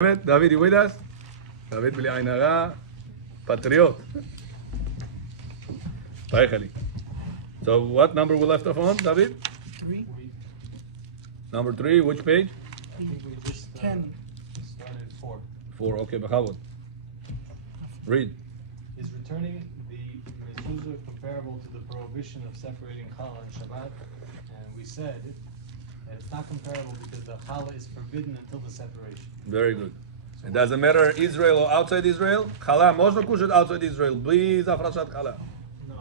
David, you with us? David בלי עין הרע, patriot. So what number we left off on, David? 3. Number 3, which page? I think we just 10. Started at 4. 4, okay, Bechavod. Read. Is returning the mezuzah comparable to the prohibition of separating challah and Shabbat? And we said that it's not comparable because the challah is forbidden until the separation. Very good. It doesn't matter Israel or outside Israel. Challah, можно кушать outside Israel. Please, הפרשת challah. No.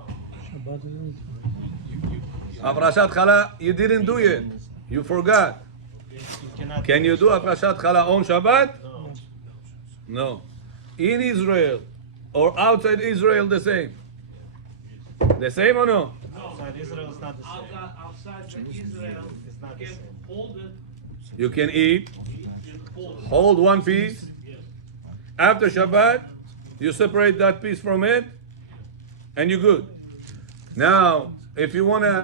הפרשת challah, you didn't do it. You forgot. You cannot. Can you do הפרשת challah on Shabbat? No. No. In Israel or outside Israel, the same. The same or no? Outside Israel is not the same. Outside Israel, It's not the can same. hold it, You can eat, hold it. hold one piece. Yes. After Shabbat, you separate that piece from it, and you're good. Now, if you want to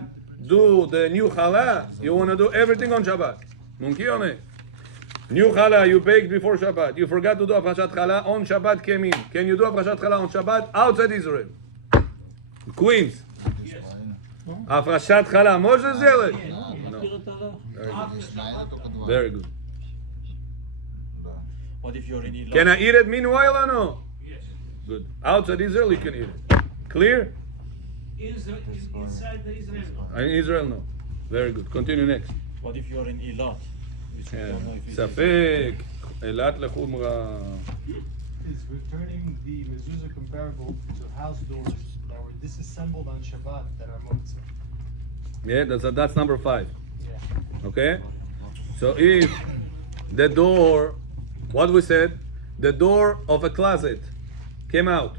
do the new challah, you want to do everything on Shabbat. Mumki or nahi? New challah you baked before Shabbat. You forgot to do הפרשת challah on Shabbat came in. Can you do הפרשת challah on Shabbat outside Israel? Queens. Yes. הפרשת challah, Moshe zealot? Very good. What if you're in Iran? Can I eat it meanwhile or no? Yes. Good. Outside Israel, you can eat it. Clear? Inside the Israel. In Israel, no. Very good. Continue next. What if you're in Eilat? Which we don't know if it's ספק, אילת לחומרה. Is returning the mezuzah comparable to house doors that were disassembled on Shabbat that are moktzah? Yeah, that's number 5. Yeah. Okay? So if the door, what we said, the door of a closet came out,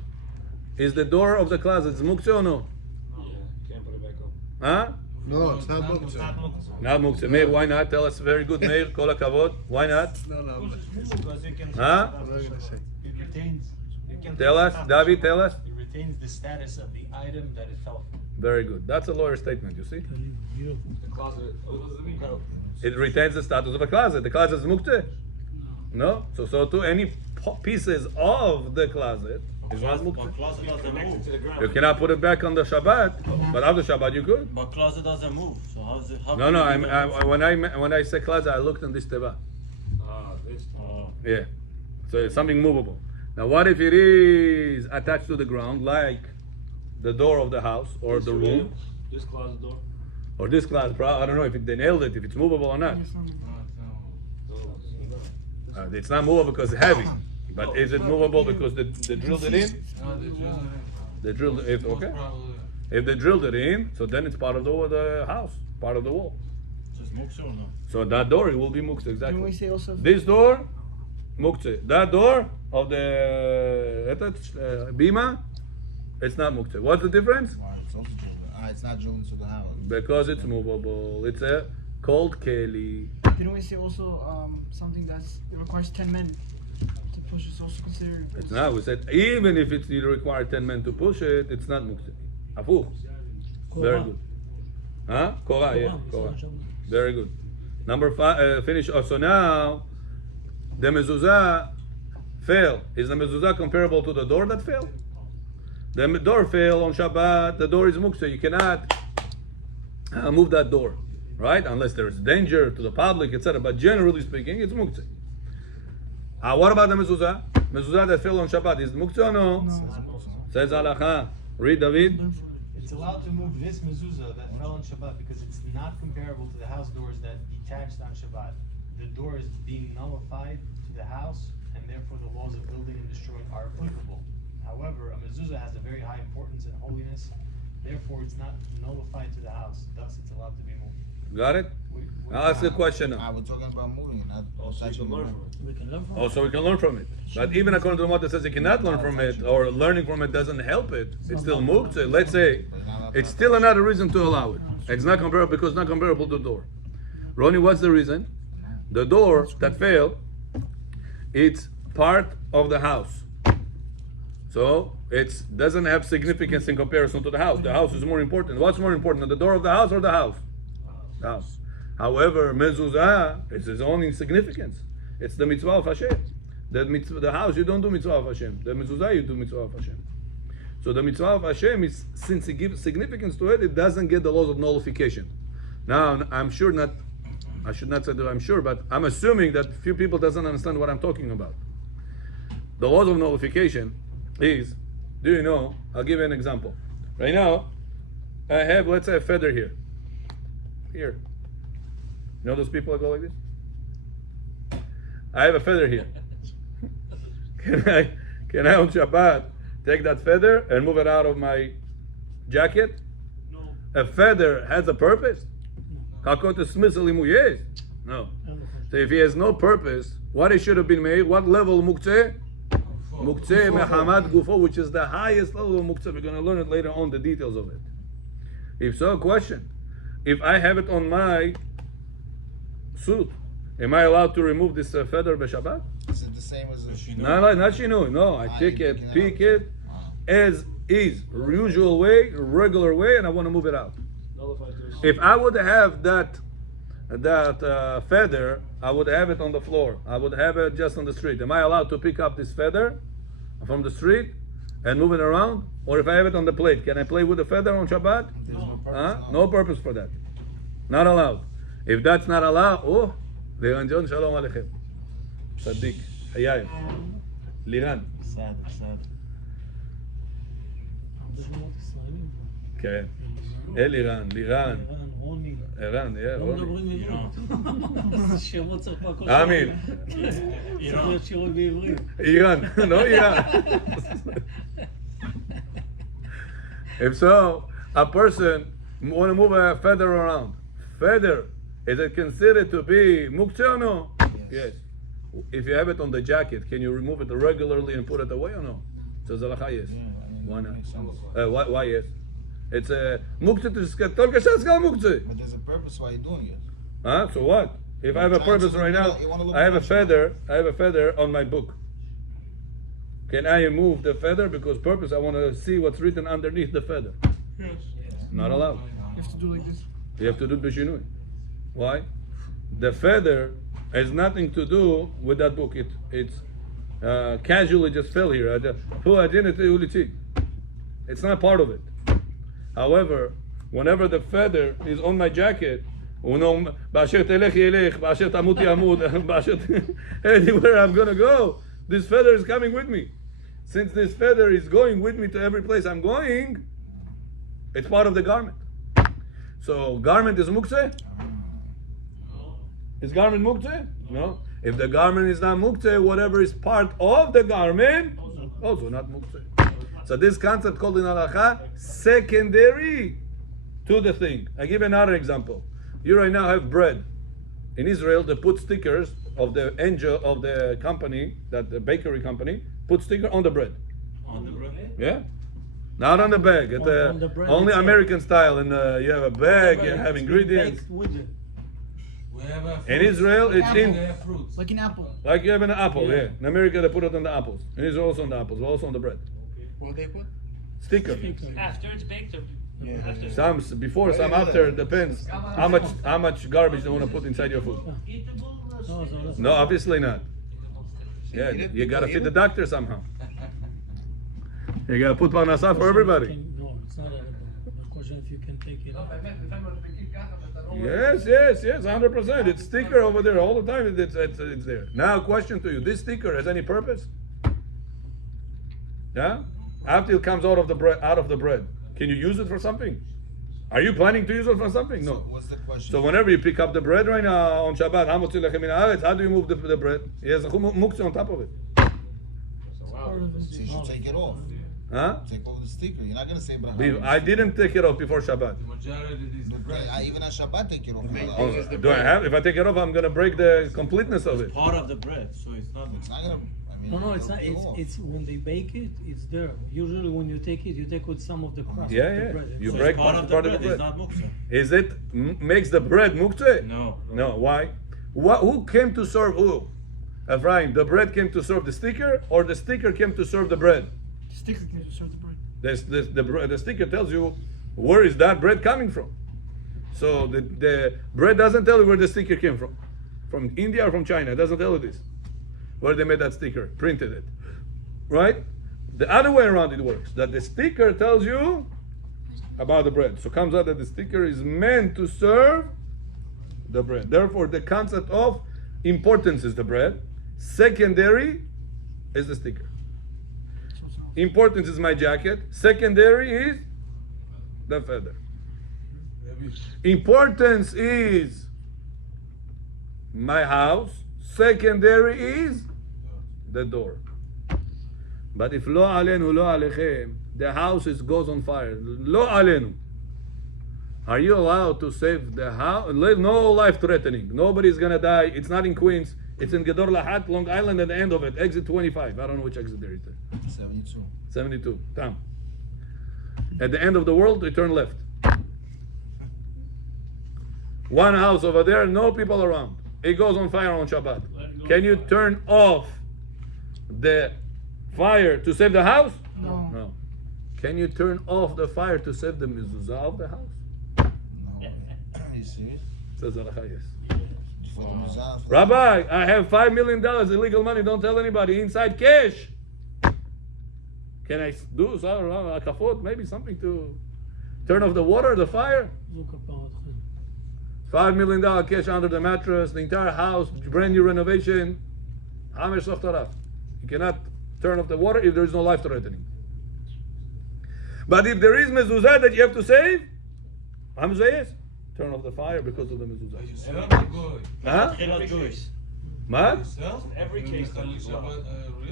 is the door of the closet muktzeh or no? Can't put it back up. Huh? No, it's not booked. Not muktzeh. Meir, why not? Tell us. Very good, Meir. Kol hakavod. Why not? No, Because you can. Huh? I'm not gonna say. It retains. You can Tell us, David, tell us. It retains the status of the item that it fell from. Very good. That's a lawyer statement, you see? The closet. What does it mean? It retains the status of a closet. The closet is muktzeh. No? So too, any pieces of the closet is not But muktzeh. closet doesn't Connected to the move. You ground. cannot put it back on the Shabbat, but after Shabbat you could. But closet doesn't move. So how's it? How No, can no. it be that- When I say closet, I looked on this teva. This. Oh. Yeah. So it's something movable. Now, what if it is attached to the ground, like the door of the house or the room, This closet door. or this closet? I don't know if they nailed it, if it's movable or not. It's not movable because it's heavy. But is it movable because they drilled it in? They drilled it. Okay. If they drilled it in, so then it's part of the house, part of the wall. Just muktzeh or no? So that door, it will be muktzeh, Can we exactly. say also This door, muktzeh. That door of the bima, it's not muktzeh. What's the difference? Why it's also drilled. It's not drilled into the house. Because it's movable. It's a cold keli. didn't we say also something it requires 10 men to push is also considered It's not. We said even if it requires 10 men to push it, it's not muktzeh. Afuch. Very good. Huh? Korah, yeah. Korah. Very good. Number 5, finish. Oh, so now, the mezuzah fell. Is the mezuzah comparable to the door that fell? The door fell on Shabbat. The door is muktzeh. You cannot move that door, right? Unless there is danger to the public, etc. But generally speaking, it's muktzeh. What about the mezuzah? Mezuzah that fell on Shabbat is muktzeh or no? Says halacha. Read, David. It's allowed to move this mezuzah that fell on Shabbat because it's not comparable to the house doors that detached on Shabbat. The door is being nullified to the house, and therefore the laws of building and destroying are applicable. However, a mezuzah has a very high importance and holiness, therefore it's not nullified to the house, thus it's allowed to be moved. Got it? Now ask the question now. We're talking about moving, not Also, you can learn from it. Oh, so we can learn from it. But even according to what it says, you cannot learn from it, or learning from it doesn't help it. It's still muktzeh. Let's say it's still another reason to allow it. It's not comparable because it's not comparable to the door. Ronnie, what's the reason? The door that fell, it's part of the house. So it doesn't have significance in comparison to the house. The house is more important. What's more important, the door of the house or the house? The house. However, mezuzah is its own insignificance. It's the mitzvah of Hashem. the house you don't do mitzvah of Hashem. The mezuzah you do mitzvah of Hashem. So the mitzvah of Hashem is, since it gives significance to it, it doesn't get the laws of nullification. Now I'm sure not. I should not say that I'm sure, but I'm assuming that few people doesn't understand what I'm talking about. The laws of nullification is, do you know? I'll give you an example. Right now, I have, let's say, a feather here. Here. You know those people that go like this? I have a feather here. Can I on Shabbat take that feather and move it out of my jacket? No. A feather has a purpose? No. So if he has no purpose, what it should have been made? What level muktzeh? Muktzeh mehamad gufo, which is the highest level of muktzeh. We're going to learn it later on, the details of it. If so, question. If I have it on my suit, am I allowed to remove this feather b'Shabbat? Is it the same as the No, not shinui. No, I take it, pick it, as is, usual way, regular way, and I want to move it out. Nullify this. If I would have that feather, I would have it on the floor. I would have it just on the street. Am I allowed to pick up this feather from the street and move it around? Or if I have it on the plate, can I play with the feather on Shabbat? There's no purpose. Huh? No purpose for that. Not allowed. If that's not allowed, oh, Liran Shalom Aleichem. Sadiq, Hayayim, Liran. sad. כן. אלירן, לירן, רוני. ערן, לא רוני. מדברים עברית. שמות צריך מהכל. אמין. צריך להיות שירות בעברית. איראן, לא איראן. If so, a person want to move a feather around. Feather, is it considered to be muktzeh or no? Yes. If you have it on the jacket, can you remove it regularly and put it away or no? So Zalacha, yes. Why not? Why yes? It's a muktzeh to только сейчас сказал muktzeh. But there's a purpose why you're doing it. Huh? So what? If I have a purpose right now, I have a feather on my book. Can I remove the feather? Because purpose, I want to see what's written underneath the feather. Yes. Not allowed. You have to do like this. You have to do it b'shinui. Why? The feather has nothing to do with that book. It's casually just fell here. It's not part of it. However, whenever the feather is on my jacket, anywhere I'm gonna go, this feather is coming with me. Since this feather is going with me to every place I'm going, it's part of the garment. So garment is muktzeh? Is garment muktzeh? No. If the garment is not muktzeh, whatever is part of the garment, also not muktzeh. So this concept called in halacha secondary to the thing. I give another example. You right now have bread. In Israel, they put stickers of the angel of the company, that the bakery company, put sticker on the bread. On the bread? Yeah? Not on the bag. On the bread only itself. American style. And you have a bag, you have ingredients. Baked with it. We have a In Israel, it's Apple. in, fruits. Like an apple. like you have an apple. Yeah. Yeah. In America, they put it on the apples. In Israel, also on the apples, also on the bread. What they put? Sticker. After it's baked or after? Some before, some after. Depends how much garbage they want to put inside your food. No, זה הולך. No, obviously not. Yeah, you gotta feed the doctor somehow. You gotta put parnasa for everybody. No, it's not edible. The question if you can take it out. Yes, 100%. It's sticker over there all the time. It's there. Now, question to you: this sticker has any purpose? Yeah. After it comes out of the bread, can you use it for something? Are you planning to use it for something? So No. what's the question? So whenever you pick up the bread right now on Shabbat, how do you move the bread? He has a muktzeh on top of it. So you should take it off. Huh? Take off the sticker. You're not gonna say bracha. I didn't take it off before Shabbat. The bread. Even on Shabbat, take it off. Oh, do I have? If I take it off, I'm gonna break the completeness of it. Part of the bread, so it's not. It's not gonna. I mean, No, it's it'll not. come off. It's when they bake it, it's there. Usually, when you take it, you take with some of the crust. Yeah, of the yeah. bread. You So break it's part of the part bread, of the it's bread. not muktzah. Is it makes the bread muktzeh? No. No. Why? Who came to serve who? Ephraim, the bread came to serve the sticker, or the sticker came to serve the bread? Stick it to serve the bread. The sticker tells you where is that bread coming from. So the bread doesn't tell you where the sticker came from India or from China. It doesn't tell you this. where they made that sticker, printed it, right? The other way around it works, that the sticker tells you about the bread. So comes out that the sticker is meant to serve the bread. Therefore, the concept of importance is the bread. Secondary is the sticker. Importance is my jacket. Secondary is the feather. Importance is my house. Secondary is the door. But if lo alenu, lo alechem, the house goes on fire. Lo alenu. Are you allowed to save the house? No life threatening. Nobody's gonna die. It's not in Queens. It's in Gedor Lahat, Long Island, at the end of it. Exit 25. I don't know which exit there is. 72. 72. Tam. At the end of the world, we turn left. One house over there, no people around. It goes on fire on Shabbat. Can you turn off the fire to save the house? No. No. Can you turn off the fire to save the mezuzah of the house? No way. You serious? Says Halacha, yes. For the mezuzah, for the- Rabbi, I have $5 million illegal money. Don't tell anybody. Inside cash. Can I do a kafot? Maybe something to turn off the water, the fire? זו כפרתכם. $5 million cash under the mattress, the entire house, brand new renovation. Hamesh Sochtaraf. You cannot turn off the water if there is no life threatening. But if there is mezuzah that you have to save, Hamza, turn off the fire because of the mezuzah. Huh? What? Every case that you saw.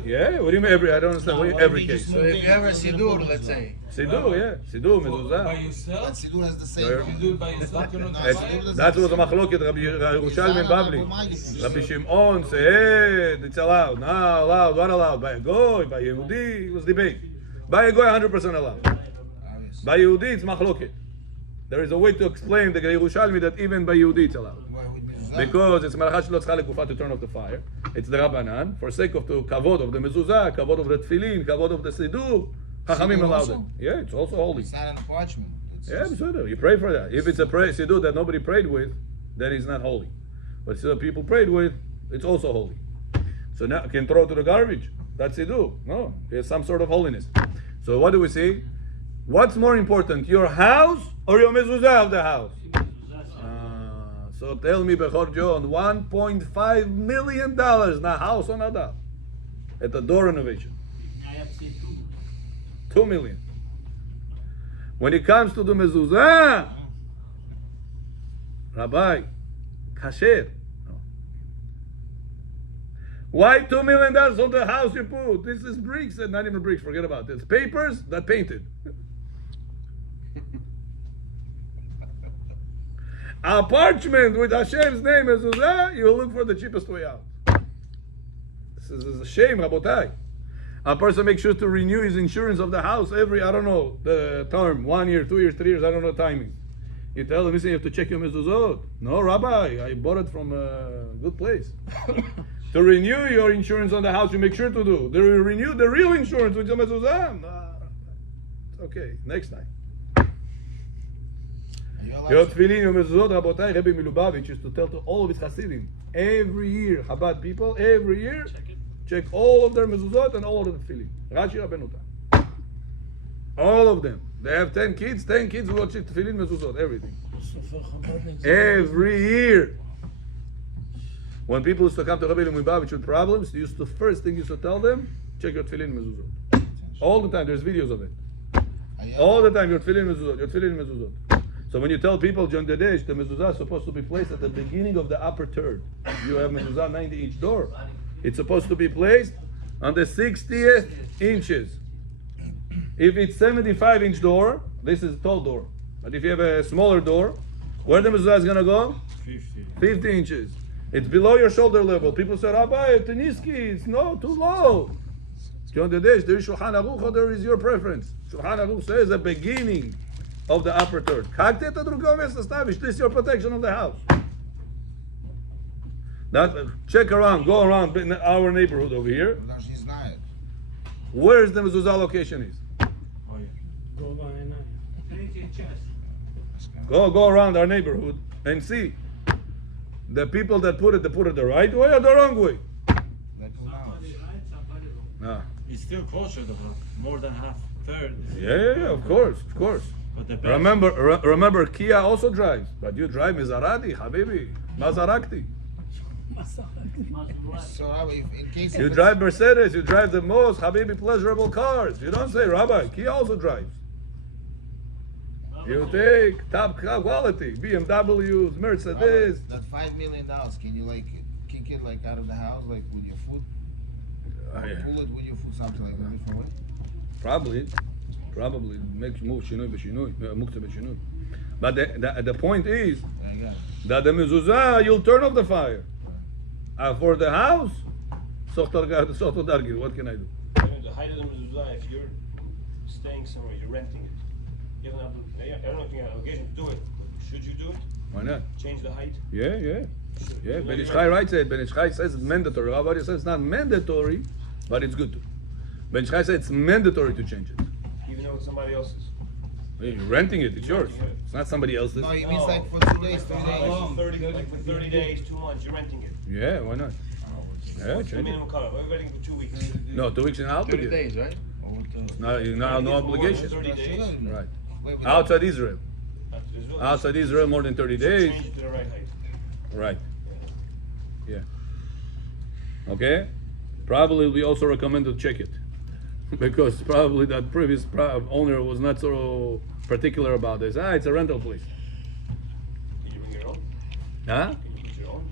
Yeah, what do you mean every? I don't understand. What do you mean every case? So if you ever Sidur, let's say. Sidur, yeah. Sidur, By mezuzah. yourself? But Sidur has the same. There- You do it by yourself, you're not Sidur That was a machloket, Rabbi Yerushalmi and Babli. Rabbi Shimon said it's allowed, not allowed, what allowed? By a goy, by a Yehudi, it was debate. By a goy, 100% allowed. By Yehudi, it's machloket. There is a way to explain the Yerushalmi that even by Yehudi it's allowed. Why with mezuzah? Because it's malachat shelo tzcha lekufa to turn off the fire. It's the Rabbanan. For sake of the kavod of the mezuzah, kavod of the tefillin, kavod of the sidur, Chachamim Sidur allowed it. also? Yeah, it's also holy. It's not on the parchment. It's Yeah, just- absolutely. You pray for that. If it's a sidur that nobody prayed with, then it's not holy. But still people prayed with, it's also holy. So now you can throw it to the garbage. That's sidur. No, there's some sort of holiness. So what do we see? What's more important, your house or your mezuzah of the house? So tell me, Bechor John, $1.5 million, not house or not that, at the door renovation. I have to say two. 2 million. When it comes to the mezuzah, Rabbi, kasher. No. Why $2 million on the house you put? This is bricks, and not even bricks, forget about it. It's papers that painted. A parchment with Hashem's name, mezuzah, you will look for the cheapest way out. This is a shame, Rabotai. A person makes sure to renew his insurance of the house every, I don't know, the term, 1 year, 2 years, 3 years, I don't know timing. You tell him, listen, you have to check your mezuzot. No, Rabbi, I bought it from a good place. To renew your insurance on the house, you make sure to do. Renew the real insurance with your mezuzah. Okay, next time. You're allowed Your to- tefillin, your mezuzot, Rabotai, Rebbe Milubavitch used to tell to all of his Hasidim, every year, Chabad people, every year, check all of their mezuzot and all of the tefillin. Rashi Rabbeinu Tam. All of them. They have 10 kids who watch tefillin, mezuzot, everything. סופר חב"דניק. Every year. When people used to come to Rabbi Lubavitch with problems, they used to, first thing he used to tell them, check your tefillin, mezuzot. All the time, there's videos of it. All the time, your tefillin, mezuzot, your tefillin, mezuzot. So when you tell people during the day, the mezuzah is supposed to be placed at the beginning of the upper third. You have mezuzah 90 each door. It's supposed to be placed on the 60th inches. If it's 75-inch door, this is a tall door. But if you have a smaller door, where the mezuzah is going to go? 50 inches. It's below your shoulder level. People say, Rabbi, Teniski, it's no, too low. During the day, there is Shulchan Aruch, or there is your preference. Shulchan Aruch says the beginning of the upper third. This is your protection of the house. That, check around, go around in our neighborhood over here. No, she's not. Where is the mezuzah location is? גובה העיניים. Beneath your chest. Go around our neighborhood and see. The people that put it, they put it the right way or the wrong way? Like who now? It's still kosher, though, bro. More than half, third. Yeah, of course. But the best, Remember, Kia also drives, but you drive Mizarati, Habibi, Masarakti. So, Rabbi, if, in case You if drive Mercedes, you drive the most Habibi pleasurable cars. You don't say, Rabbi, Kia also drives. You take top quality, BMWs, Mercedes. that $5 million, can you like kick it like out of the house, like with your foot? Yeah. Pull it with your foot, something like that, different way? Probably makes move shinui b'shinui, muktzeh b'shinui. But the point is I got it. that the mezuzah you'll turn off the fire. For the house, sochtor dargir. What can I do? The height of the mezuzah, if you're staying somewhere, you're renting it. You have an I don't know if you have an obligation to do it, but should you do it? Why not? Change the height? Yeah. Should. Ben Ish Chai writes it. Ben Ish Chai says it's mandatory. Rabbi says it's not mandatory, but it's good to. Ben Ish Chai says it's mandatory to change it. Even though it's somebody else's. You're renting it. It's yours. It's not somebody else's. No, he means like for 2 days, 3 Like days. for 30 days, 2 months, you're renting it. Yeah, why not? Yeah, What's the change it. minimum color? We're renting for 2 weeks. No, 2 weeks in 30 obligation. days, right? No, no obligation. 30 days. Right. Wait, wait. Outside Israel. After Israel, Outside Israel, more than 30 days. change it to the right height. Right. Yeah. Okay. Probably we also recommend to check it, because probably that previous owner was not so particular about this. It's a rental place. Can you bring your own? Huh? Can you use your own?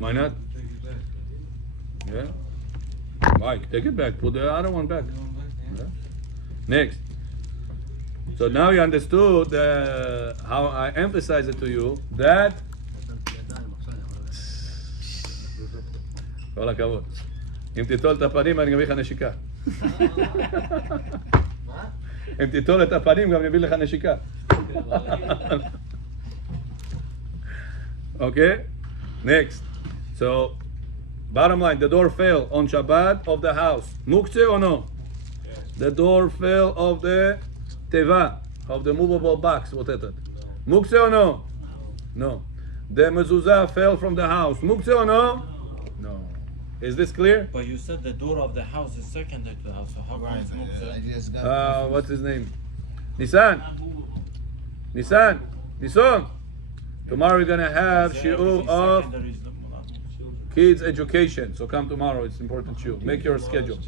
Why not? Yeah. Mike, take it back. Put the other one back. Yeah. Next. So now you understood how I emphasize it to you that כל הכבוד. אם תיטול את הפנים אני אביא לך נשיקה. אם תיטול את הפנים גם אביא לך נשיקה. Okay? Next. So, bottom line, the door fell on Shabbat of the house. Muktzeh or no? The door fell of the teva, of the movable box. What is it? Muktzeh or no? No. The mezuzah fell from the house. Muktzeh or no? No. Is this clear? but you said the door of the house is secondary to the house, so how come Right, it's I muktzeh? just got What's his name? Nissan. Nissan. Tomorrow we're gonna have shiur of Secondary is not muktzeh. kids education. So come tomorrow. It's important shiur. Make your schedule.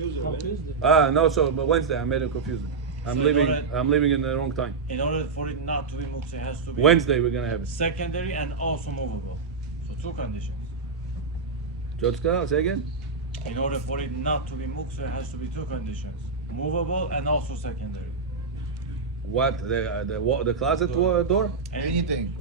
No. So but Wednesday I made it confusing. I'm So leaving. in order- I'm leaving in the wrong time. In order for it not to be muktzeh, it has to be Wednesday we're gonna have it. secondary and also movable. So 2 conditions. Jotska, say again. In order for it not to be muktzeh, it has to be 2 conditions: movable and also secondary. What the closet door? anything.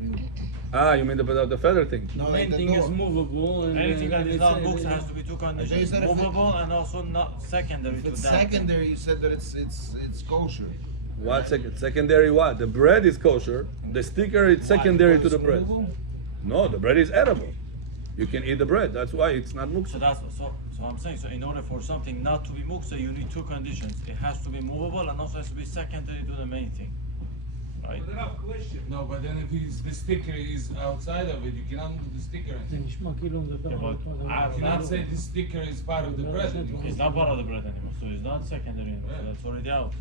You mean the feather thing? No, The like main the thing door. is movable and Anything that is not it's, muktzeh has to be 2 you conditions: said if it- movable and also not secondary If to it's that. secondary, you said that it's kosher. What secondary? What? The bread is kosher. The sticker is secondary to the bread. Movable? No, the bread is edible. You can eat the bread. That's why it's not So muktzeh. that's so I'm saying. So in order for something not to be muktzeh, you need 2 conditions: it has to be movable and also has to be secondary to the main thing, right? No, but then if the sticker is outside of it, you cannot move the sticker. זה נשמע כאילו הוא מדבר Yeah, על but אותו I דבר. cannot say this sticker is part of the bread anymore. It's not part of the bread anymore, so it's not secondary anymore. So Yeah. that's already out.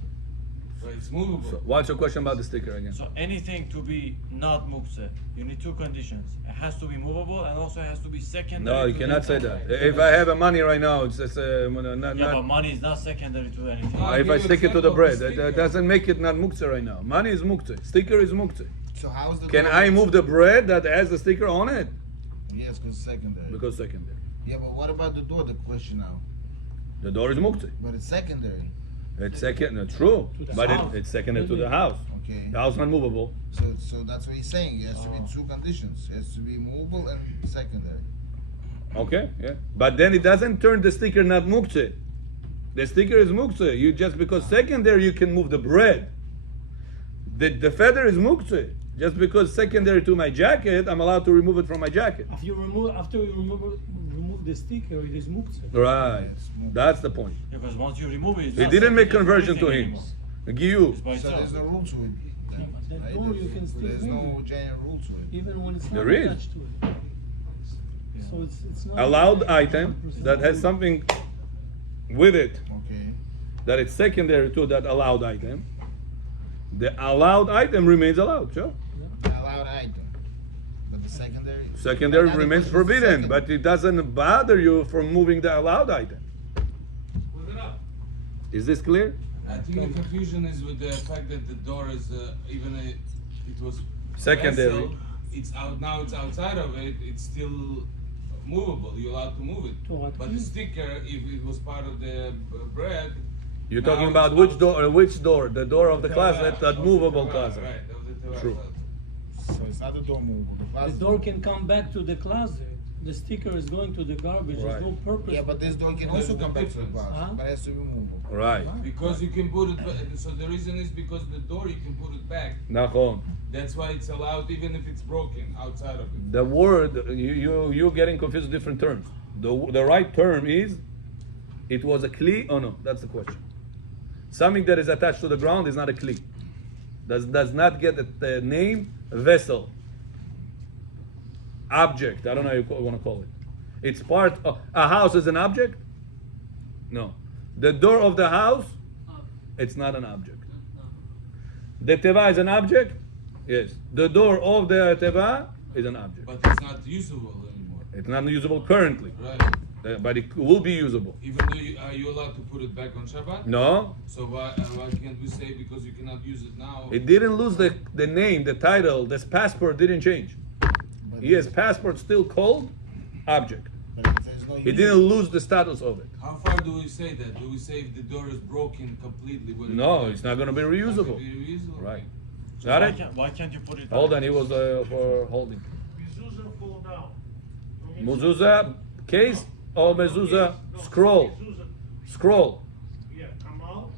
So it's movable. So what's your question about the sticker again? So anything to be not muktzeh, you need 2 conditions: it has to be movable and also it has to be secondary. No, you to cannot the say that. If I have a money right now, it's just not. Yeah, but money is not secondary to anything. I'll If give I you stick it to example the of bread, the that sticker. doesn't make it not muktzeh right now. Money is muktzeh. Sticker is muktzeh. So how's the Can door? I move the bread that has the sticker on it? Yes, because secondary. Because secondary. Yeah, but what about the door? The question now. The door is muktzeh. But it's secondary. It's second. True, To the but house. it's secondary to the house. Okay. The house not movable. So that's what he's saying. It has to be 2 conditions. It has to be movable and secondary. Okay, yeah. But then it doesn't turn the sticker not muktzeh. The sticker is muktzeh. You just because secondary you can move the bread. The feather is muktzeh. Just because secondary to my jacket, I'm allowed to remove it from my jacket. After you remove the sticker, it is muktzeh. Right. That's the point. Because once you remove it, it's He not didn't make secondary conversion to anything him. anymore. Giyu. It's by So itself. there's no rule to it. then, That right? door you can still There's no move. general rule to it. Even when it's not There is. attached to it. So it's not Allowed item that has something with it Okay. that it's secondary to that allowed item, the allowed item remains allowed, sure. Allowed item. But the secondary. Secondary But remains it's forbidden, second. but it doesn't bother you from moving the allowed item. Is this clear? I think the confusion is with the fact that the door is even it was Secondary. vessel, it's out now. It's outside of it. It's still movable. You're allowed to move it. To what But the means? sticker, if it was part of the bread, You're now talking it's about which out- door? Which door? The door of the closet, that Of the movable Torah, closet. Right, of the Torah True. closet. So it's not the door movable. The The closet. door can come back to the closet. The sticker is going to the garbage. Right. There's no purpose. Yeah, but this door can There's also a come back to the difference. closet. Huh? But it has to be movable. Right. Because you can put it. So the reason is because the door you can put it back. Nachon. That's why it's allowed, even if it's broken outside of it. The word you're getting confused with different terms. The right term is it was a kli or no? That's the question. Something that is attached to the ground is not a kli. Does not get the name vessel. Object. I don't know how you want to call it. It's part of a house is an object? No. The door of the house, it's not an object. The teva is an object? Yes. The door of the teva is an object. But it's not usable anymore. It's not usable currently, Right. but it will be usable. Even though are you allowed to put it back on Shabbat? No, So why can't we say because you cannot use it now? it didn't lose the name, the title. This passport didn't change. His passport still called object. But if there's no It use- didn't lose the status of it. How far do we say that? Do we say if the door is broken completely? Will it No, be- it's not going to be not reusable. gonna be reusable? Right. So Got why it? Why can't you put it? Hold back? on, he was for holding. Mezuzah fall down. Mezuzah case or mezuzah scroll? Mezuzah, Scroll. yeah, come out,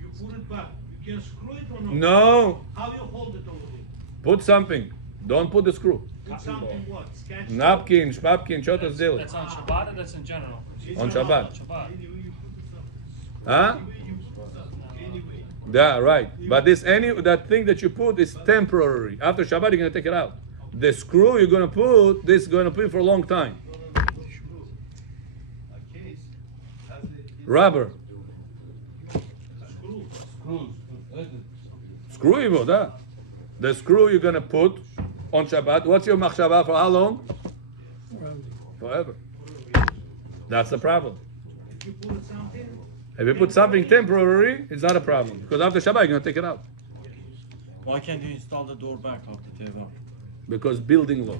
you put it back. You can screw it or not? No, How you hold it over there? put something. Don't put the screw. Put something what? Sketch? Napkin, shpapkin, chotas deal. That's on Shabbat or that's in general? On Shabbat. Shabbat. Anyway, you put it something. Huh? Anyway, you put something. Anyway. Yeah, right. But that thing that you put is temporary. After Shabbat, you're gonna take it out. The screw you're gonna put, this is gonna be for a long time. A case, has the Rubber. screw. Screws. Screw you put, huh? The screw you're gonna put on Shabbat. What's your machshava for how long? Forever. That's the problem. If you put something, If you put something temporary, it's not a problem. Because after Shabbat, you're gonna take it out. Why can't you install the door back of the teva? Because building laws.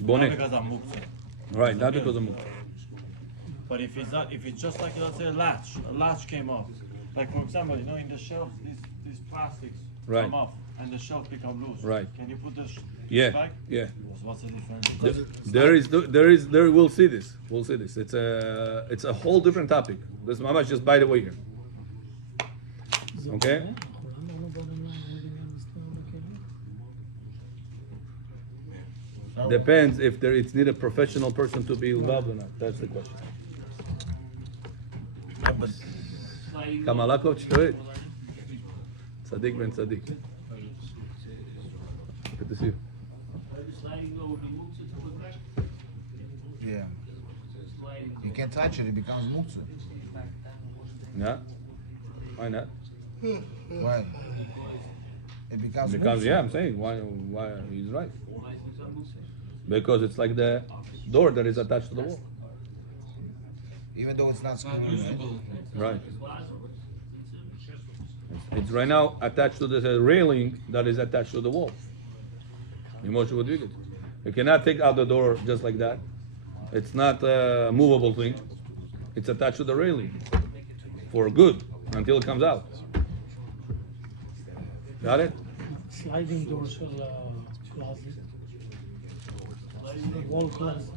Not Bonek. because I'm muktzah. Right, not because of muktzah. But if it's not, if it's just like let's say a latch came off. Like for example, you know, in the shelf, these plastics Right. come off and the shelf become loose. Right. Can you put this Yeah, back? yeah. What's the difference? We'll see this. We'll see this. It's a whole different topic. This mamash just by the way here. Okay? Depends if it's need a professional person to be involved or not. That's the question. Kamalakov Chtoit. Tzaddik ben Tzaddik. Good to see you. Yeah. You can't touch it, it becomes muktzah. Yeah? Why not? Why? It becomes Because muktzah. yeah, I'm saying why he's right. Because it's like the door that is attached to the wall. Even though it's not It's not screwed in. usable. Right. It's right now attached to the railing that is attached to the wall. Moshe would do it. You cannot take out the door just like that. It's not a movable thing. It's attached to the railing for good until it comes out. Got it? Sliding doors for closet. Wall closet.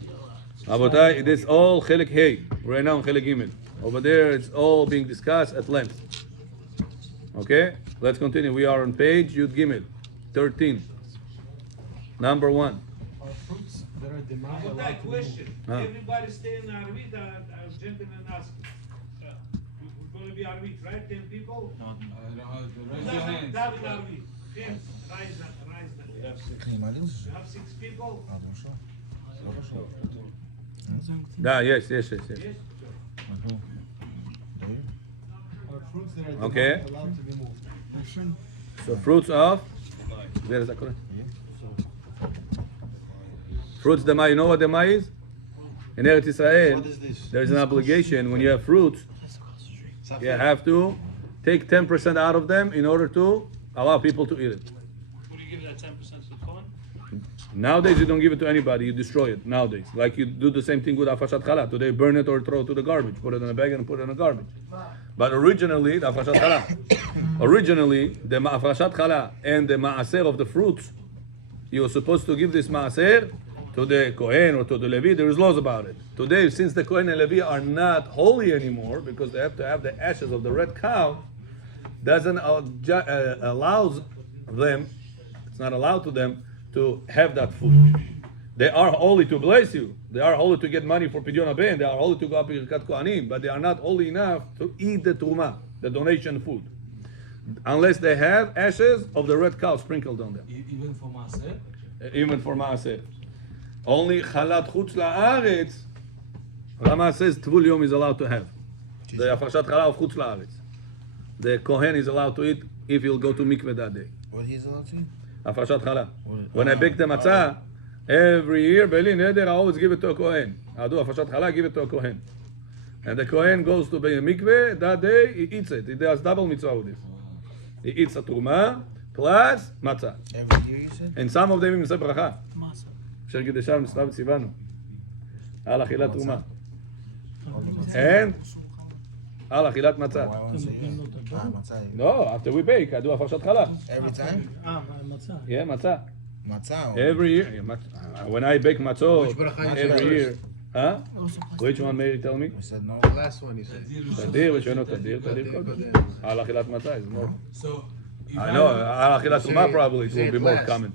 Abotai, it is all chelik hey. Right now in chelik gimel. Over there, it's all being discussed at length. Okay, let's continue. We are on page Yud Gimel, 13. Number 1. Are fruits that are denied But allowed that to question, Huh. everybody stay in Arvit, gentleman asked. We're gonna be Arvit, right, 10 people? No, I don't know how to raise Down your hands. in Arvit, hands, rise that. Klimalis? You have 6 people? Ah, don't show. Yeah, yes. Yes? Or fruits that are Okay. allowed to be moved. So fruits of where is that correct? Fruits demai. You know what demai is? In Eretz Israel, What is this? there's an obligation when you have fruits. You have to take 10% out of them in order to allow people to eat it. Would you give that 10% to the Kohen? Nowadays, you don't give it to anybody. You destroy it. Nowadays, like you do the same thing with afashat chala. Today, burn it or throw it to the garbage. Put it in a bag and put it in the garbage. But originally, the afashat chala, originally the afashat chala and the maaser of the fruits, you were supposed to give this maaser to the Kohen or to the Levi. There is laws about it. Today, since the Kohen and Levi are not holy anymore because they have to have the ashes of the red cow, doesn't allows them. It's not allowed to them to have that food. They are holy to bless you. They are holy to get money for Pidyon HaBen. They are holy to go up Birkat Kohanim, but they are not holy enough to eat the truma, the donation food, unless they have ashes of the red cow sprinkled on them. Even for maaser? Even for maaser. Only chalat chutz la'aretz, Rama says Tvul Yom is allowed to have. The afashat chala of chutz la'aretz. The Kohen is allowed to eat if he'll go to mikveh that day. What he's allowed to eat? Afashat chala. When I bake the matzah, every year, Beli Neder, I always give it to a Kohen. I do afashat chala, give it to a Kohen. And the Kohen goes to the mikveh, that day, he eats it. He does double mitzvah with this. He eats a truma, plus matzah. Every year, you said? And some of them even say bracha. אשר קידשם מצווה וציוונו על אכילת תרומה and על אכילת מצה. No, after we bake, I do הפרשת חלה. Every time? מצה. Yeah, מצה. Matzah. Every year. When I bake matzot, every year. Huh? Which one, Mary, tell me? We said no. The last one he said. תדיר, which one not תדיר? תדיר קודם. על אכילת מצה is more. So, if I know, על אכילת תרומה probably it will be more common.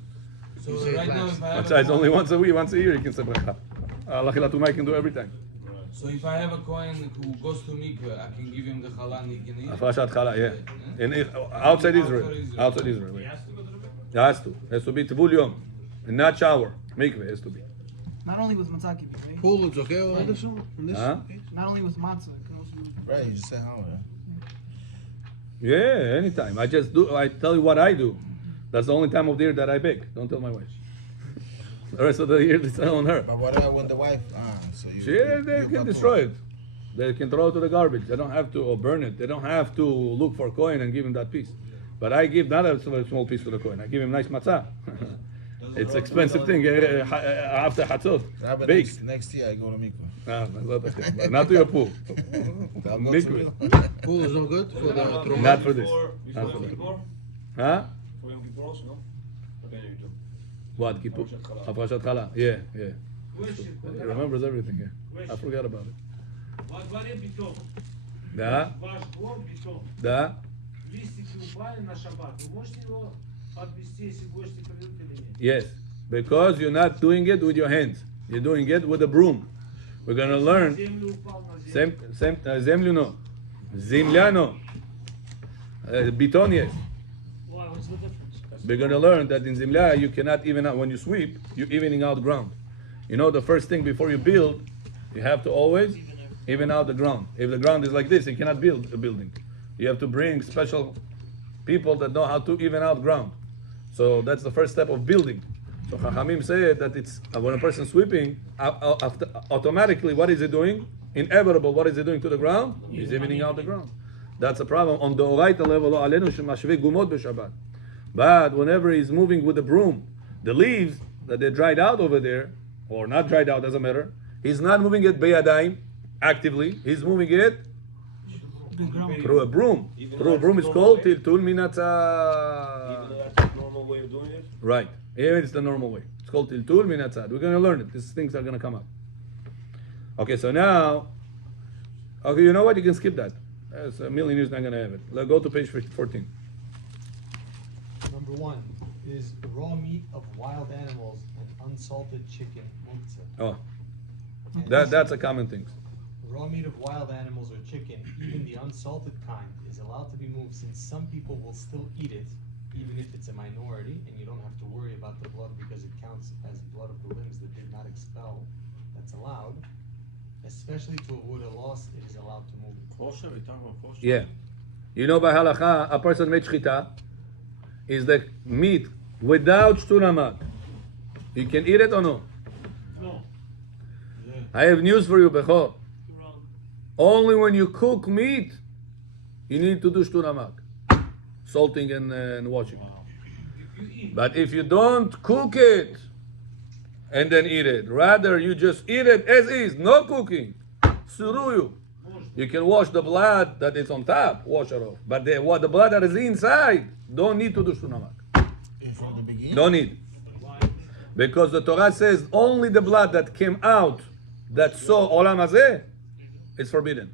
So right now, if I have Matzah is only once a week, once a year you can say bracha. על אכילת תרומה you can do every time. So if I have a Kohen who goes to mikveh, I can give him the challah and he can eat. הפרשת חלה, yeah. In outside Israel. Outside Israel. He Yeah. has to go to the mikveh. It has to. It has to be Tvul Yom. And not shower. Mikveh has to be. Not only with matzah, can be, right? Pool is okay on this one? On this Huh? case? Not only with matzah, it can also be. Right, you just said how, yeah? Yeah, anytime. I tell you what I do. That's the only time of the year that I bake. Don't tell my wife. The rest of the year it's on her. But what about when the wife, so you... They can destroy it. They can throw it to the garbage. They don't have to, or burn it. They don't have to look for coin and give him that piece. But I give not a small piece to the coin. I give him nice matzah. It's expensive thing after Hatzot. Baked. Next year I go to mikveh. But not to your pool. I'll go to Mikveh. Pool is no good for the truma? Not for this. Before Not for Yom this. Kippur? Huh? For Yom Kippur also, no? What can you do? What? Kippur? Hafrashat chala. Yeah. Question. He remembers everything. Yeah. I forgot about it. Во дворе бетон. Да. Ваш двор бетон. Да. Листики упали на шаббат. Вы можете его подвести, если гости придут или нет? Yes. Because you're not doing it with your hands. You're doing it with a broom. We're going to learn. Землю упал на землю. Землю no. Земля no. Beton yes. Why? What's the difference? We're going to learn that in Zimla you cannot even out, when you sweep, you're evening out ground. You know the first thing before you build, you have to always even out the ground. If the ground is like this, you cannot build a building. You have to bring special people that know how to even out ground. So that's the first step of building. So Chachamim said that it's when a person sweeping, automatically what is he doing? Inevitable, what is he doing to the ground? He's evening out the ground. That's a problem. On the Oraita level, lo alenu shemashvei gumot b'Shabbat. But whenever he's moving with the broom, the leaves that they dried out over there, or not dried out, doesn't matter, he's not moving it beyadayim, actively. He's moving it through a broom. Through a broom is called tiltul minatzah. Even though that's the normal way of doing it? Right. Even it's the normal way. It's called tiltul minatzah. We're going to learn it. These things are going to come up. Okay, so now, okay, you know what? You can skip that. That's a million years not going to have it. Let's go to page 14. Number 1 is raw meat of wild animals and unsalted chicken muktzah. Oh, that's a common thing. Raw meat of wild animals or chicken, even the unsalted kind, is allowed to be moved since some people will still eat it, even if it's a minority, and you don't have to worry about the blood because it counts as blood of the limbs that did not expel. That's allowed. Especially to avoid a loss, it is allowed Kosher, we talk about kosher. Yeah. You know by halacha, a person made shchita is the meat without shtunamak. You can eat it or no? No. I have news for you, Bechor. Only when you cook meat, you need to do shtunamak. Salting and washing. But if you don't cook it and then eat it, rather you just eat it as is, no cooking, suruyu. You can wash the blood that is on top, wash it off. But the blood that is inside, don't need to do shtunamak. From the beginning. Don't need. Because the Torah says only the blood that came out that saw Olam Hazeh is forbidden.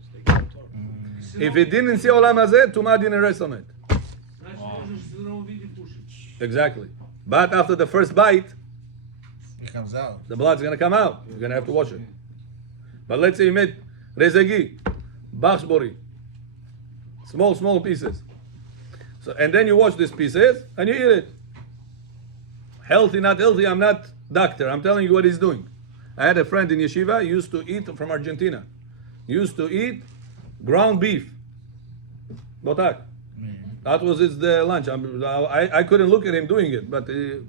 If it didn't see Olam Hazeh, Tumah didn't rest on it. Exactly. But after the first bite, It comes out. the blood's going to come out. You're going to have to wash it. But let's say you made rezegi, bachshbori, small pieces. So, and then you wash these pieces and you eat it. Healthy, not healthy, I'm not doctor. I'm telling you what he's doing. I had a friend in yeshiva, he used to eat from Argentina. He used to eat ground beef. Botak. That was his lunch. I couldn't look at him doing it, but he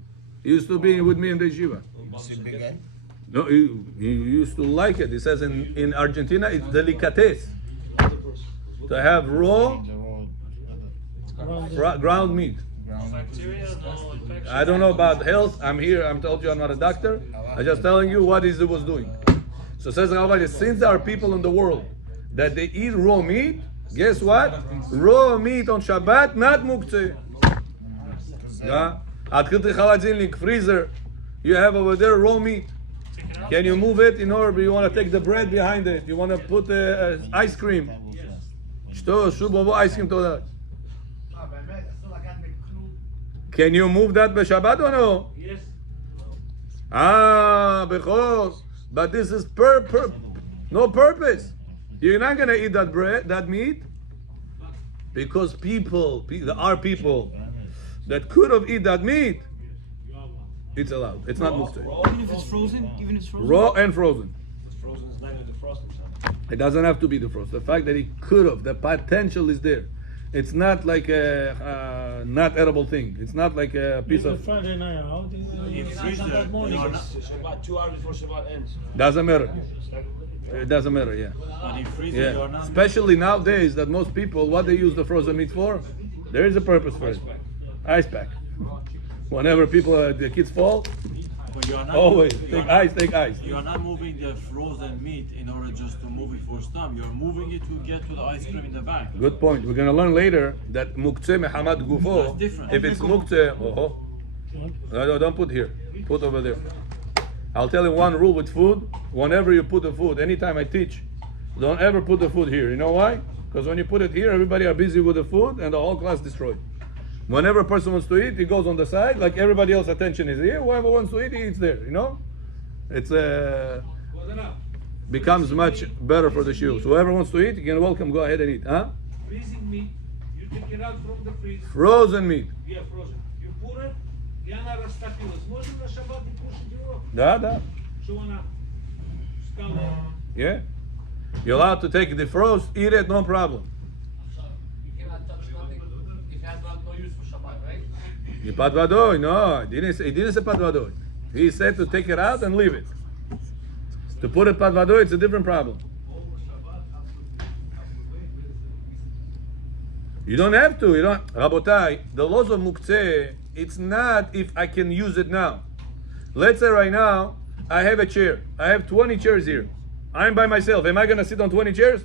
used to be with me in the yeshiva. Is he big guy? No, he used to like it. He says in Argentina it's delicatessen to have raw ground meat. I don't know about health. I'm here. I'm told you I'm not a doctor. I'm just telling you what he was doing. So says Rabbi, since there are people in the world that they eat raw meat, guess what? Raw meat on Shabbat, not muktzeh. Yeah. Atkilti chaladzinik freezer. You have over there raw meat. Can you move it in order? You want to take the bread behind it. You want to put ice cream. Ice cream to that. Can you move that b'Shabbat or no? Yes. Because, but this is no purpose. You're not gonna eat that bread, that meat, because there are people that could have eaten that meat. It's allowed. It's not muktzeh. Even if it's frozen? Even if it's frozen? Raw and frozen. It's frozen is not defrosted. It doesn't have to be defrosted. The fact that he could have, the potential is there. It's not like a not edible thing. It's not like a piece Even of. Friday night, how do you eat that morning? Shabbat, 2 hours before Shabbat ends. Doesn't matter. It doesn't matter. Yeah. But in freezer, Yeah. you're not. Especially nowadays that most people, what they use the frozen meat for, there is a purpose for it. Ice pack. Whenever the kids fall, But you are not always you take ice. You are not moving the frozen meat in order just to move it for stam. You are moving it to get to the ice cream in the back. Good point. We're gonna learn later that muktzeh mehamad gufo. That's different. If it's muktzeh, no, don't put here. Put over there. I'll tell you one rule with food. Whenever you put the food, anytime I teach, don't ever put the food here. You know why? Because when you put it here, everybody are busy with the food and the whole class destroyed. Whenever a person wants to eat, he goes on the side, like everybody else's attention is here. Whoever wants to eat, he eats there. You know, it's becomes much better for the shiur. So whoever wants to eat, you can welcome. Go ahead and eat. Huh? Freezing meat, you take it out from the freezer. Frozen meat. Yeah, frozen. You put it, и она растопилась. Можно на шаббат и кушать его, Да. что она стала. Yeah. You're allowed to take the frost, eat it, no problem. You cannot touch nothing if it has no use for Shabbat, right? Pat vadoy, no, he didn't say pat vadoy. He said to take it out and leave it. To put it pat vadoy, it's a different problem. You don't have to. You don't. Rabotai, the laws of muktzeh, it's not if I can use it now. Let's say right now, I have a chair. I have 20 chairs here. I'm by myself. Am I going to sit on 20 chairs?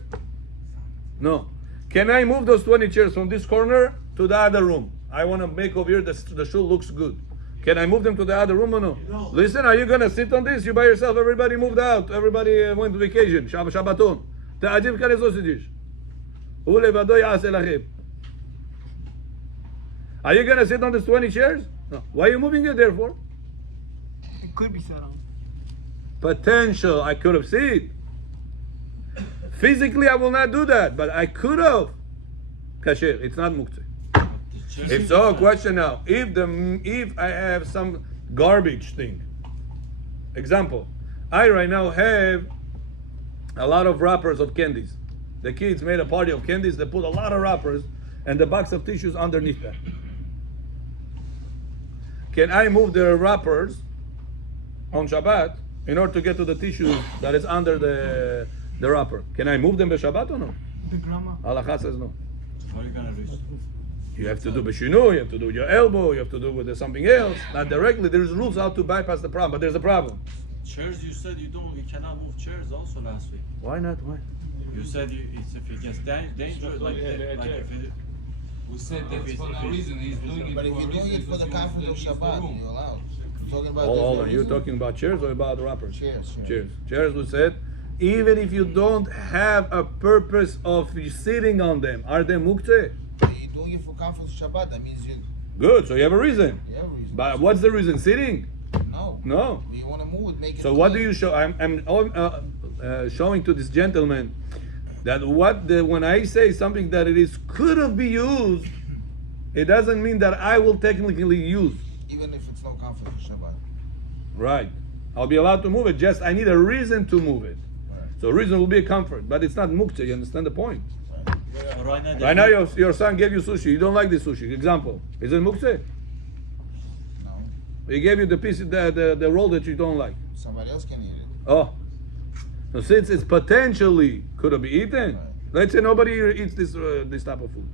No. Can I move those 20 chairs from this corner to the other room? I want to make over here the shul looks good. Can I move them to the other room or no? No. Listen, are you going to sit on this? You by yourself. Everybody moved out. Everybody went to vacation. Shabbaton. תעדיף כאן איזו סידיש. הוא לבדו יעשה לכם. Are you going to sit on these 20 chairs? No. Why are you moving it there for? It could be set on. Potential. I could have seen. Physically, I will not do that, but I could have. Kasher. It's not muktzeh. If so, question now. If I have some garbage thing. Example. I right now have a lot of wrappers of candies. The kids made a party of candies. They put a lot of wrappers and the box of tissues underneath that. Can I move the wrappers on Shabbat in order to get to the tissue that is under the wrapper? Can I move them by Shabbat or no? The grandma. Halacha says no. What are you gonna do? You have to do b'shinu, you have to do with your elbow, you have to do with something else. Not directly. There's rules how to bypass the problem, but there's a problem. Chairs, you said you cannot move chairs also last week. Why not? Why? You said it's if it gets dangerous, like if it. We said that's for no reason. He's doing it But if for you're a doing reason it for the because he conference of wants to use the Shabbat, room. you're allowed. You're talking about Hold on. there's You're no reason? talking about chairs or about wrappers? Chairs. Chairs, we said, even if you don't have a purpose of sitting on them, are they muktzeh? But you're doing it for conference of Shabbat. That means you Good, so you have a reason. have a reason. But what's the reason? Sitting? No. No. You want to move it, make it. So what do clean. you show? I'm showing to this gentleman that when I say something that it is could have been used, it doesn't mean that I will technically use. Even if it's no conference of Shabbat. Right. I'll be allowed to move it. Just I need a reason to move it. Right. So reason will be a comfort, but it's not muktzeh. You understand the point? So right now, Right now your son gave you sushi. You don't like the sushi. Example. Is it muktzeh? No. He gave you the piece, the roll that you don't like. Somebody else can eat it. Oh. So since it's potentially could have been eaten, Right. let's say nobody here eats this type of food.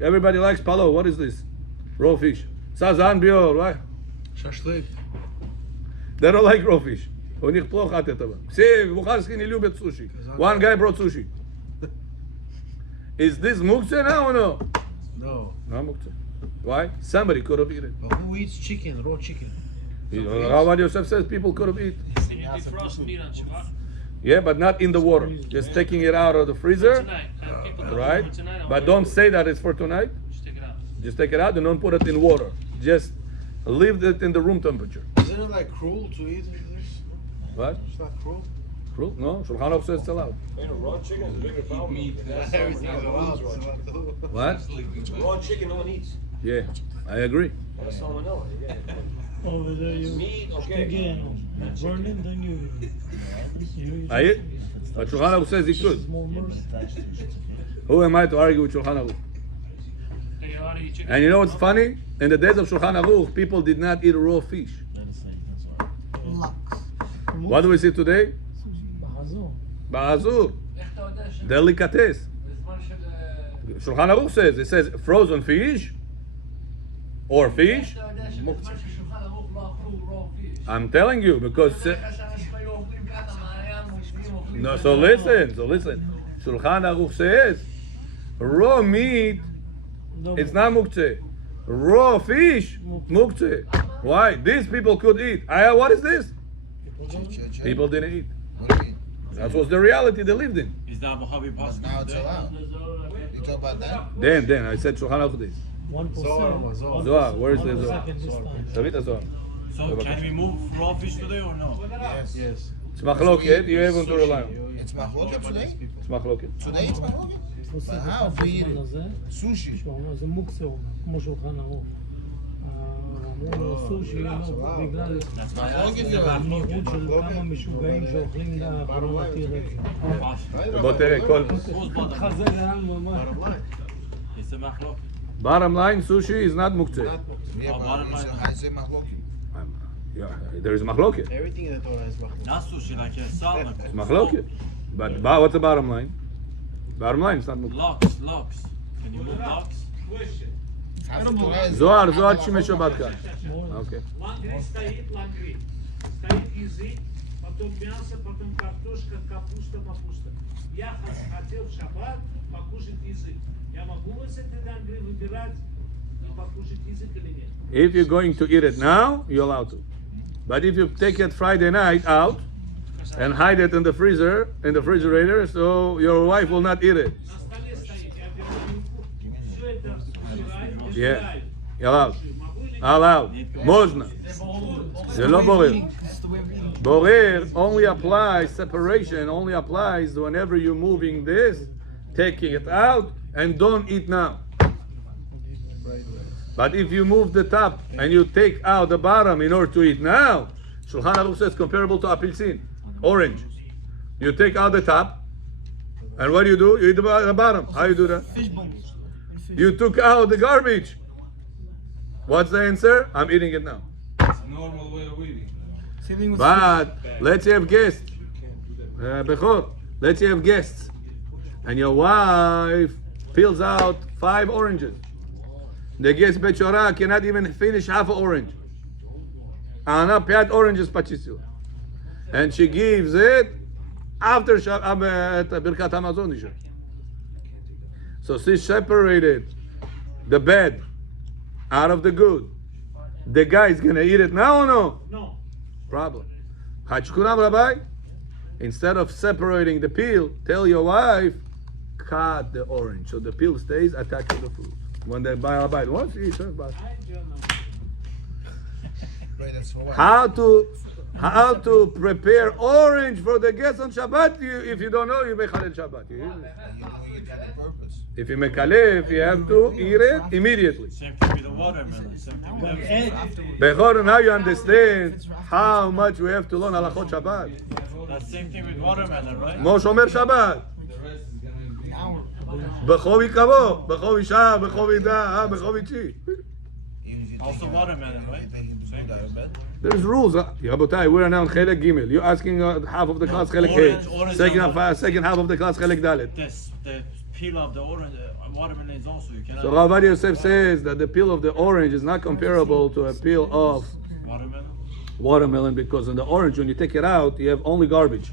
Everybody likes palo. What is this? Raw fish. Sazan bior, right? Шашлык. They don't like raw fish. У них плохо от этого. Все бухарские не любят sushi. One guy brought sushi. Is this muktzeh now or no? No. No muktzeh. Why? Somebody could have eaten. But who eats chicken, raw chicken? Rabbi Yosef says people could have eaten. Can you defrost meat on Shabbat? Yeah, but not in the water. Just taking it out of the freezer, Tonight. People cook right? for tonight. But don't say that it's for tonight. Just take it out. Just take it out and don't put it in water. Just leave it in the room temperature. Isn't it like cruel to eat this? What? It's not cruel. Cruel? No, Shulchan Aruch says it's allowed. You know, raw chicken is a bigger problem. meat. That's Everything's no one allowed. eats raw chicken. What? Raw chicken, no one eats. Yeah, I agree. That's salmonella. Yeah. Over there, you Meat, okay. again, burn it, then you I eat. But Shulchan Aruch says he could. more mercy. Who am I to argue with Shulchan Aruch? Hey, you ought to eat chicken. And you know what's funny? In the days of Shulchan Aruch, people did not eat raw fish. Lux. What do we see today? בחזור. Ba'azur. איך אתה יודע ש... Delicatesse. בזמן של... Shulchan Aruch says, it says frozen fish or fish. איך אתה יודע שבזמן ששולחן ערוך לא אכלו raw fish? I'm telling you because אתה יודע שאנשים היו אוכלים ככה מעיין, מושבים, אוכלים no. ככה. So listen. Shulchan Aruch says raw meat it's not muktzeh. Raw fish muktzeh. Why? These people could eat. What is this? People didn't eat. What do you mean? That was the reality they lived in. Is that Mojave possible? Now it's allowed. You talk about that? Then I said Shulchan Aruch this. 1%. Zohar, where is the 1% Zohar? this time. Tavit Zohar. So can we move raw fish today or no? Yes. Yes. It's machloket. You have to rely on. It's machloket today? It's machloket. Today it's machloket? But how? If we eat it? הזה, Sushi. שהוא אומר, זה מוקצה, הוא אומר, כמו שולחן ערוך. אמרו לו סושי, בגלל That's my מחלוקת answer. זה המהירות של כמה משוגעים שאוכלים לאחרונה להתיר את זה. בוא תראה, כל... חזה לאן ממש. Bottom line. It's a machlok. Bottom line, sushi is not muktzeh. Not Yeah, bottom but line. I say machloket. Yeah, there is machloket. everything in the Torah is machloket. Not sushi, like a salmon. Machloket. But what's the bottom line? Bottom line, it's not muktzeh. Locks. Can you move locks? Question. Zohar Shimei Shabbat Kar. Okay. Лангри стоит, лангри. Стоит язык, потом мясо, потом картошка, капуста, капуста. Я хотел в шаббат покушать язык. Я могу из этой лангри выбирать и покушать язык или нет? If you're going to eat it now, you're allowed to. But if you take it Friday night out and hide it in the freezer, in the refrigerator, so your wife will not eat it. На столе стоит, я беру вилку, все это убираю, Yeah. убираю. You're allowed. Могу или нет? Allowed. Можно. זה לא בורר. It's the way of eating. Borer only applies, separation only applies whenever you're moving this, taking it out, and don't eat now. But if you move the top and you take out the bottom in order to eat now, Shulchan Aruch says comparable to apelsin, orange. You take out the top And what do? You eat the bottom. How you do that? Fish bones. And fish. You took out the garbage. What's the answer? I'm eating it now. It's a normal way of eating. Same thing with But let's have guests. Bechor, let's have guests. And your wife peels out 5 oranges. The guest Bechorah cannot even finish half an orange. Ana 5 oranges pachisila. And she gives it after Birkat Hamazon. So she separated the bad out of the good. The guy is gonna eat it now or no? No. Problem. Hachkuram Rabbi, instead of separating the peel, tell your wife, cut the orange so the peel stays attached to the fruit. When they buy Rabbi wants to eat, but I don't know. Right, that's for what? how to prepare orange for the guests on Shabbat? If you don't know, you make Halal Shabbat. You know you did on purpose. If you make Halal, you have to eat it immediately. Same thing with the watermelon. Same thing with everything. Bechor, now you understand how much we have to learn Halachot Shabbat. That's same thing with watermelon, right? Moshe Omer Shabbat. The rest is gonna be. Bechor Yikavo, Bechor Yisha, Bechor Yida, Bechor Yichi. Also watermelon, right? Same thing. There's rules. Rabotai, we're now in Chelek Gimel. You're asking half of the class Chelek Orange, Hey. Second half of the class Chelek Dalet. The peel of the orange, watermelon is also, you cannot. So Rav Yosef says that the peel of the orange is not comparable to a peel of watermelon because in the orange, when you take it out, you have only garbage.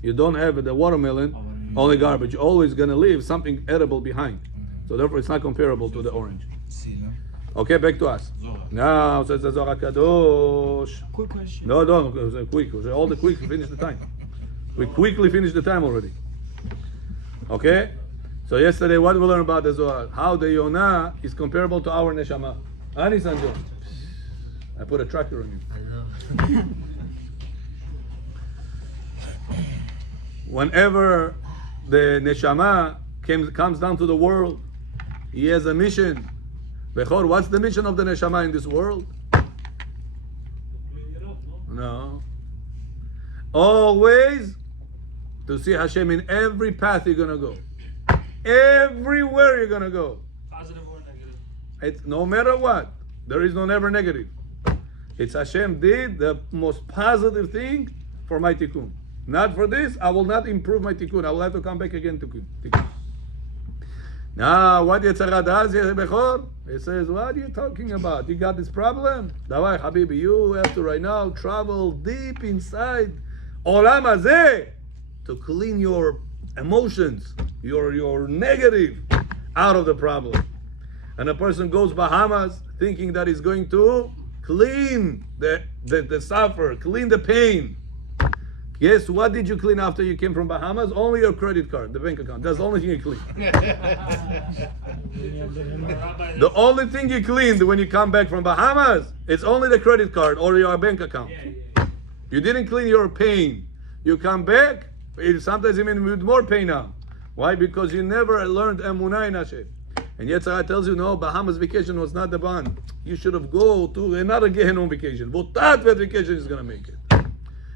You don't have the watermelon, only garbage. You're always going to leave something edible behind. So therefore, it's not comparable to the orange. Okay, back to us. Zohar. Now, says the Zohar Kadosh. Quick question. No, quick. All the quick, finish the time. We quickly finished the time already. Okay? So yesterday, what we learned about the Zohar? How the Yonah is comparable to our Neshama. Ani Sanjo. I put a tracker on you. Whenever the Neshama comes down to the world, he has a mission. Bechor, what's the mission of the Neshama in this world? No. Always to see Hashem in every path you're going to go. Everywhere you're going to go. Positive or negative? It's no matter what. There is no never negative. It's Hashem did the most positive thing for my tikkun. Not for this, I will not improve my tikkun. I will have to come back again to tikkun. Now, what Yetzirah does, Bechor? He says, what are you talking about? You got this problem? Davai, Habibi, you have to right now travel deep inside Olam Hazeh to clean your emotions, your negative out of the problem. And a person goes Bahamas thinking that he's going to clean the suffer, clean the pain. Yes, what did you clean after you came from Bahamas? Only your credit card, the bank account. That's the only thing you clean. The only thing you cleaned when you come back from Bahamas, it's only the credit card or your bank account. You didn't clean your pain. You come back, sometimes even with more pain now. Why? Because you never learned Emunah in Hashem. And yet Sarah tells you, no, Bahamas vacation was not the bond. You should have go to another Gehenom vacation. But that vacation is going to make it.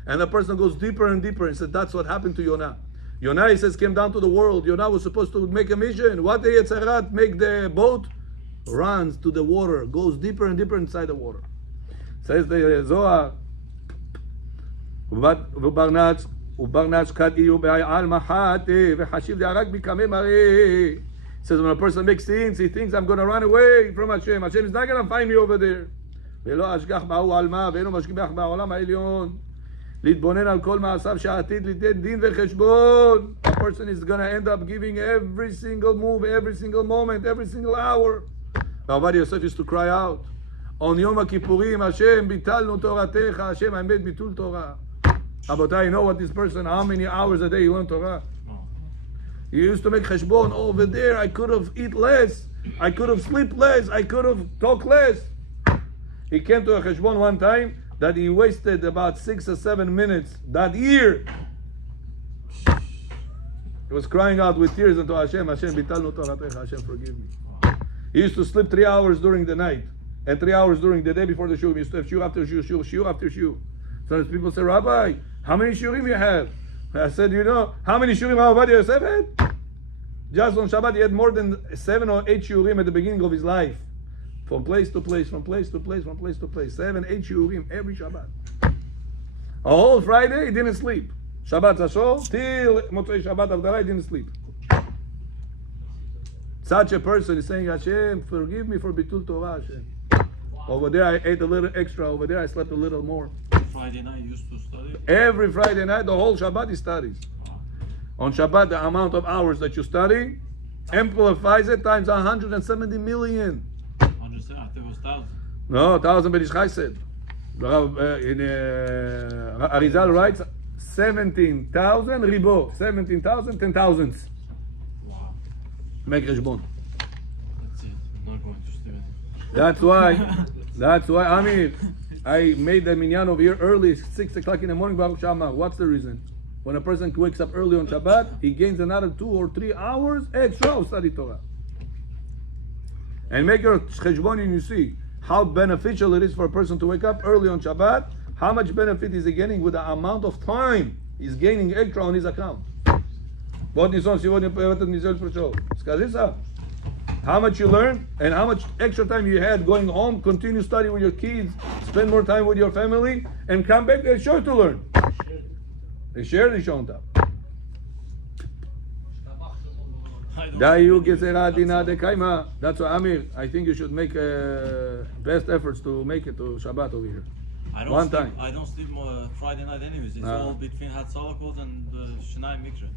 And the person goes deeper and deeper and says, that's what happened to Yonah. Yonah, he says, came down to the world. Yonah was supposed to make a mission. What did Yetzarat make the boat? Runs to the water, goes deeper and deeper inside the water. Says the Zohar, says when a person makes things, he thinks I'm going to run away from Hashem. Hashem is not going to find me over there. להתבונן על כל מעשיו שעתיד ליתן דין וחשבון. A person is going to end up giving every single move, every single moment, every single hour. Rabbi Yosef used to cry out, on Yom HaKippurim, Hashem, ביטלנו תורתך, Hashem, I made ביטול תורה. Rabotai, you know what this person, how many hours a day he learned Torah? He used to make cheshbon, over there I could have eat less, I could have slept less, I could have talked less. He came to a cheshbon one time, that he wasted about 6 or 7 minutes that year. He was crying out with tears unto Hashem, Hashem, bitalnu toratecha, Hashem, forgive me. He used to sleep 3 hours during the night and 3 hours during the day before the shiur. He used to have shiur after shiur, shiur after shiur. Sometimes people say, Rabbi, how many shiurim you have? I said, you know how many shurim Havadia Yosef had? Just on Shabbat, he had more than 7 or 8 shurim at the beginning of his life. From place to place, from place to place, from place to place. 7, 8 shurim every Shabbat. A whole Friday, he didn't sleep. Shabbat Hashol, till Motzei Shabbat Avdala, he didn't sleep. Such a person is saying, Hashem, forgive me for Bitul Torah, Hashem. Over there I ate a little extra, over there I slept a little more. Friday night used to study. Every Friday night, the whole Shabbat he studies. On Shabbat, the amount of hours that you study amplifies it times 170 million. 100, I think it was 1,000. No, 1,000 Benish Chai said. Arizal writes 17,000 ribo. 17,000, 10,000s. Wow. Make Rishbon. That's it. I'm not going to study. That's why, Amir, I made the minyan over here early, 6 o'clock in the morning, Baruch Shama. What's the reason? When a person wakes up early on Shabbat, he gains another 2 or 3 hours extra of study Torah. And make your cheshbon and you see how beneficial it is for a person to wake up early on Shabbat. How much benefit is he getting with the amount of time he's gaining extra on his account. How much you learn and how much extra time you had going home, continue study with your kids, spend more time with your family, and come back and sure to learn. They share the shown up. That's why Amir, I think you should make best efforts to make it to Shabbat over here. I don't sleep Friday night anyways. It's all between Halachot and Shnai Mikra.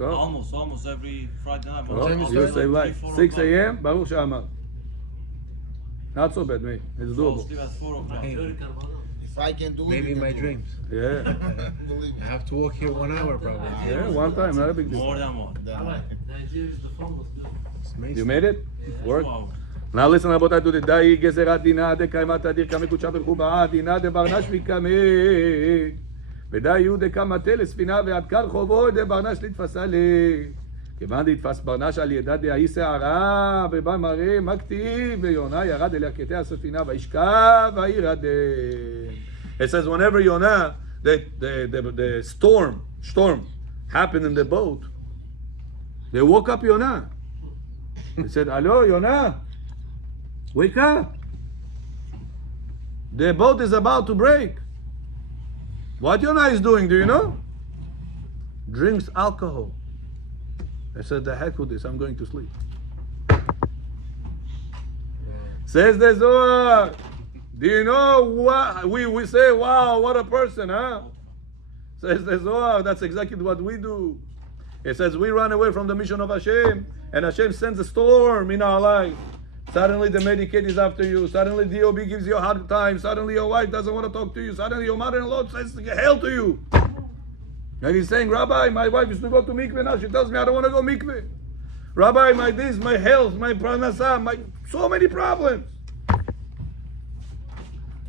Almost every Friday night. You say like 6 a.m. Baruch Shama. Not so bad, mate. It's doable. Sleep at 4 o'clock. If I can do it, Maybe you in can my do it. dreams. Yeah. Believe I me. have to walk here 1 hour probably. Yeah, one time, not a big deal. More than one. Nigeria is the phone was good. It's amazing. You made it? Work? Wow. Now listen, רבותיי, to the די גזירת דינה דקיימה תדיר כמה קודשה ברחובה דינה דברנש מקמא ודי יהודה כמה תל ספינה ועד קר חובו דברנש לתפסה לי כיוון דתפס ברנש על ידה דהי שערה ובא מראה מה כתיב ויונה ירד אליה קטעי הספינה וישכב וירדם. It says whenever Yonah the storm happened in the boat, they woke up Yonah. They said, hello Yonah, wake up. The boat is about to break. What Yonah is doing, do you know? Drinks alcohol. I said, the heck with this, I'm going to sleep. Says the Zohar, do you know what we say, wow, what a person, huh? Says the Zohar, that's exactly what we do. It says we run away from the mission of Hashem, and Hashem sends a storm in our life. Suddenly the Medicaid is after you. Suddenly DOB gives you a hard time. Suddenly your wife doesn't want to talk to you. Suddenly your mother-in-law says hell to you. And he's saying, Rabbi, my wife used to go to mikveh, now she tells me I don't want to go mikveh. Rabbi, my this, my health, my pranasa, so many problems.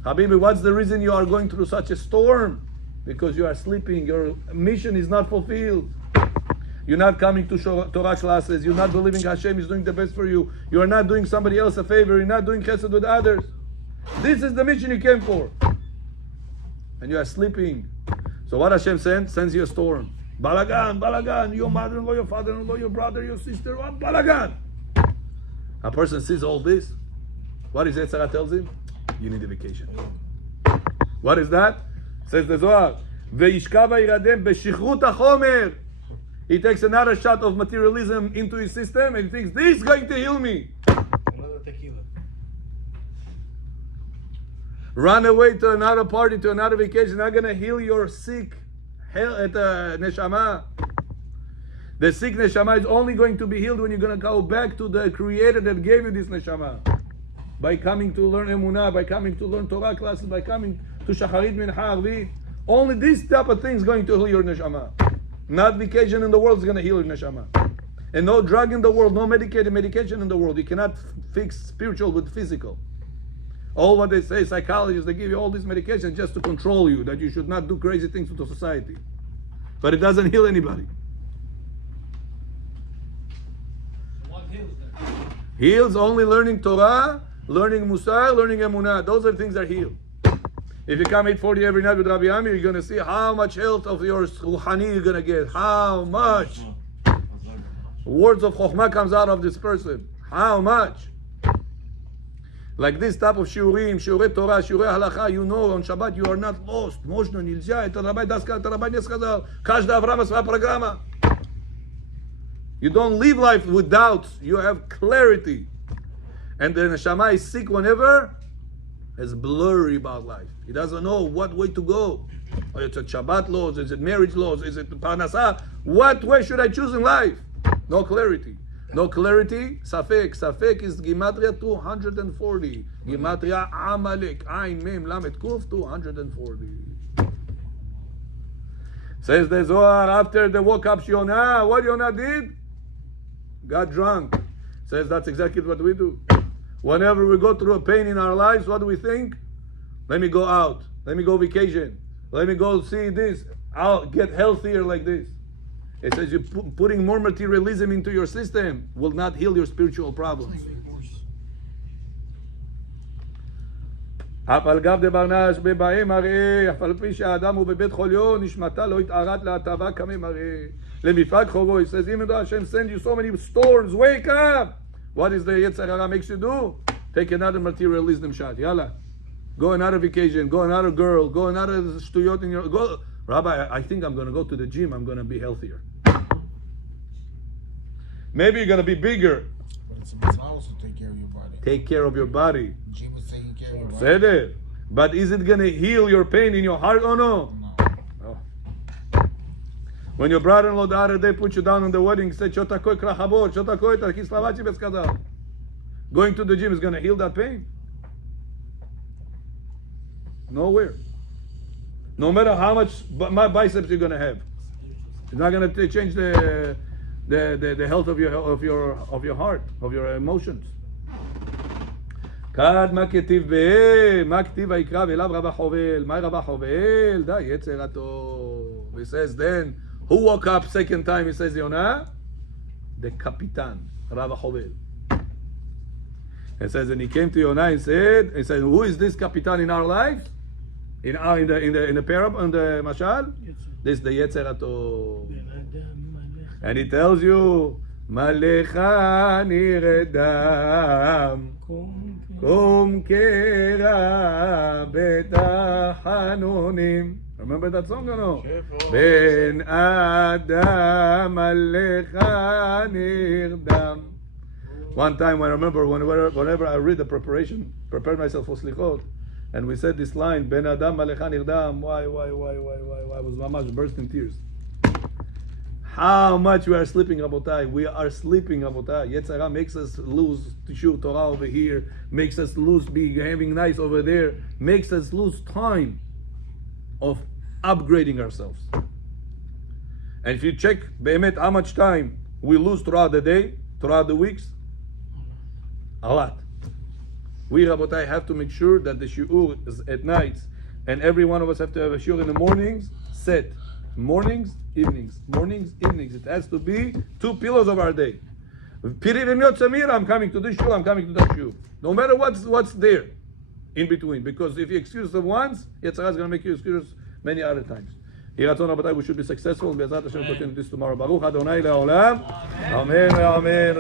Habibi, what's the reason you are going through such a storm? Because you are sleeping. Your mission is not fulfilled. You're not coming to Torah classes. You're not believing Hashem is doing the best for you. You are not doing somebody else a favor. You're not doing chesed with others. This is the mission you came for. And you are sleeping. So what Hashem sends you a storm. Balagan, balagan. Your mother-in-law, your father-in-law, your brother, your sister. What balagan? A person sees all this. What is it Sarah tells him? You need a vacation. What is that? Says the Zohar. Ve'ishka v'yiradem b'shichut ha'chomer. He takes another shot of materialism into his system and he thinks, this is going to heal me. Another tequila. Run away to another party, to another vacation. Not going to heal your sick neshama. The sick neshama is only going to be healed when you're going to go back to the Creator that gave you this neshama. By coming to learn emunah, by coming to learn Torah classes, by coming to shacharit mincha arvit. Only this type of thing is going to heal your neshama. Not vacation in the world is going to heal your neshama. And no drug in the world, no medication in the world. You cannot fix spiritual with physical. All what they say, psychologists, they give you all this medication just to control you, that you should not do crazy things to society. But it doesn't heal anybody. What heals then? Heals only learning Torah, learning Musar, learning Emunah. Those are things that heal. If you come 8:40 every night with Rabbi Amir, you're going to see how much health of your ruhani you're going to get. How much words of chokhmah comes out of this person. How much? Like this type of shiurim, shiurei Torah, shiurei halacha, you know on Shabbat you are not lost. Можно, нельзя, это Rabbi не сказал. Каждый Авраама своя программа. You don't live life with doubts. You have clarity. And the neshama is sick whenever is blurry about life. He doesn't know what way to go. Or it's a Shabbat laws, is it marriage laws, is it parnasah? What way should I choose in life? No clarity. No clarity, safek. Safek is Gematria 240. Gematria Amalek. Ain Mem Lamet Kuf 240. Says the Zohar, after they woke up Yonah, what Yonah did? Got drunk. Says that's exactly what we do. Whenever we go through a pain in our lives, what do we think? Let me go out. Let me go vacation. Let me go see this. I'll get healthier like this. It says you're putting more materialism into your system will not heal your spiritual problems. אף על גב דברנש בבאי מראה, אף על פי שהאדם הוא בבית חוליו, נשמתה לא התערת להטבה כמי מראה. למפלג חובו, it says, even though Hashem sends you so many storms, wake up! What is the Yetzer Hara makes you do? Take another materialism shot. Yalla. Go another vacation, go another girl, go another shtuyot in your... Go. Rabbi, I think I'm going to go to the gym, I'm going to be healthier. Maybe you're going to be bigger. But it's a mitzvah also to take care of your body. Take care of your body. Gym is taking care of your body. Said it. But is it going to heal your pain in your heart or no? No. Oh. When your brother-in-law the other day put you down on the wedding, said, "Что такое крахобот? Что такое? Такие слова тебе сказал." Going to the gym is going to heal that pain? Nowhere. No matter how much biceps you're going to have, it's not going to change the health of your heart, of your emotions. כד מה כתיב מה כתיב ויקרא ואליו רבה חובל. מה רבה חובל? די, יצר הטוב. He says then, who woke up second time? He says, Yonah? The Kapitan, Rabba Chovel. He says, and he came to Yonah and said, who is this Kapitan in our life? In the parable, in the Mashal? This is the Yetzer Hatov. And he tells you, Malecha niredam, kum kera betachanunim. Remember that song or no? Ben Adam Alecha nirdam. One time I remember whenever I read the prepared myself for Slichot, and we said this line, Ben Adam Alecha nirdam. Why? I was mamash burst in tears. How much we are sleeping, Rabotai. We are sleeping, Rabotai. Yetzer Hara makes us lose Tishur Torah over here, makes us lose behaving nice over there, makes us lose time of upgrading ourselves. And if you check, Be'emet, how much time we lose throughout the day, throughout the weeks, a lot. We, Rabotai, have to make sure that the shiur is at nights, and every one of us have to have a shiur in the mornings, set. Mornings, evenings. Mornings, evenings. It has to be 2 pillars of our day. I'm coming to this shiur, I'm coming to that shiur. No matter what's there in between. Because if you excuse them once, Yetzer Hara is going to make you excuse many other times. We should be successful. Be'ezrat Hashem, continue this tomorrow. Baruch Adonai le'olam. Amen. Amen.